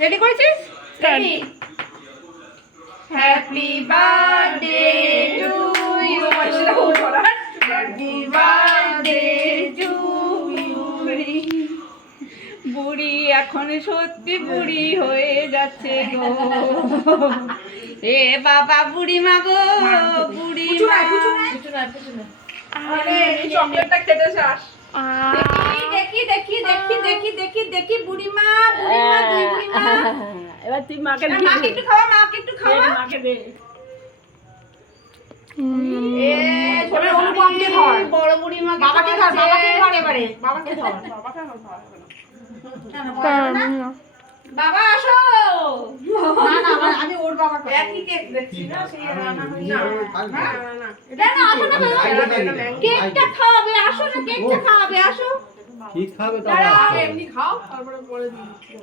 Ready করেছিস? Ready. Happy birthday to you. Happy birthday to you. বুড়ি এখন সত্যি বুড়ি হয়ে যাচ্ছে গো। এ বাবা বুড়ি মা গো, বুড়ি মা। আরে এই চকলেটটা খেতে চাস? দেখি দেখি দেখি দেখি দেখি দেখি বুড়িমা, বুড়িমা, দুই বুড়িমা। এবার তুই মাকে দে। মাকে একটু খাওয়া, মাকে একটু খাওয়া। মাকে দে। এ ছোট অনুপমকে ধর, বড় বুড়িমাকে বাবাকে ধর, বাবাকে ধর এবারে, বাবাকে ধর। বাবাকে ধর না। বাবা আসো। না না আমি ওর বাবার কথা। একই কেক দেখছি না, সেই রান্না হই না। না না না আসো না বাবা, কেকটা খাওয়াবে, আসো না কেকটা খাওয়াবে, আসো। কি খাবে দাঁড়া, তারা? আগে এমনি খাও, তারপরে পরে দিচ্ছি।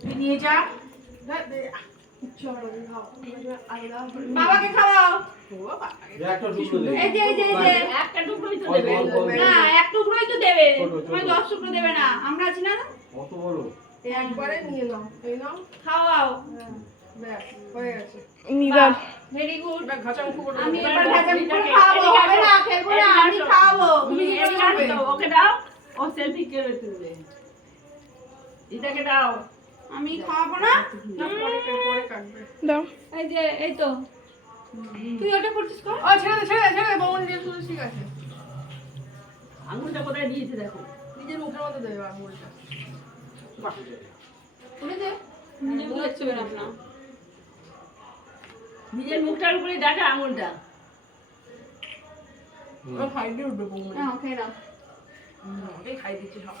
তুই নিয়ে যা। বাবাকে খাওয়াও। একটা টুকরো দে। এই যে এই যে এই যে একটা টুকরোই তো দেবে। না এক টুকরোই তো দেবে, তুমি 10 টুকরো দেবে না, আমরা আছি না। কত বড়? একবারে নিয়ে নাও, এই নাও খাওয়াও। ব্যাস হয়ে গেছে। Neither very good. আমি এবার ভাজামি করে খাওয়াবো, হবে না খেলবো না, আমি খাওয়াবো। তুমি কি করবে? ওকে দাও, ও সেলফি করে তুলবে। এটাকে দাও। আমি খাওয়াবো না, পরে কাটবে। দাও। এই যে এই তো তুই ওটা করছিস কর। ও ছেড়ে দে ছেড়ে দে ছেড়ে দে, বোন দিয়ে শুধু ঠিক আছে। আঙুলটা কোথায় দিয়েছে দেখো। নিজের মুখের মধ্যে দেবে আঙুলটা। বাহ তুমি দে। মুখে ছুঁয়ে রাখ না। নিজের মুখটার উপরে দেখা আঙুলটা। ও খাই দিয়ে উঠবে বোন। হ্যাঁ খাই দাও। এই খাই দিচ্ছি সব।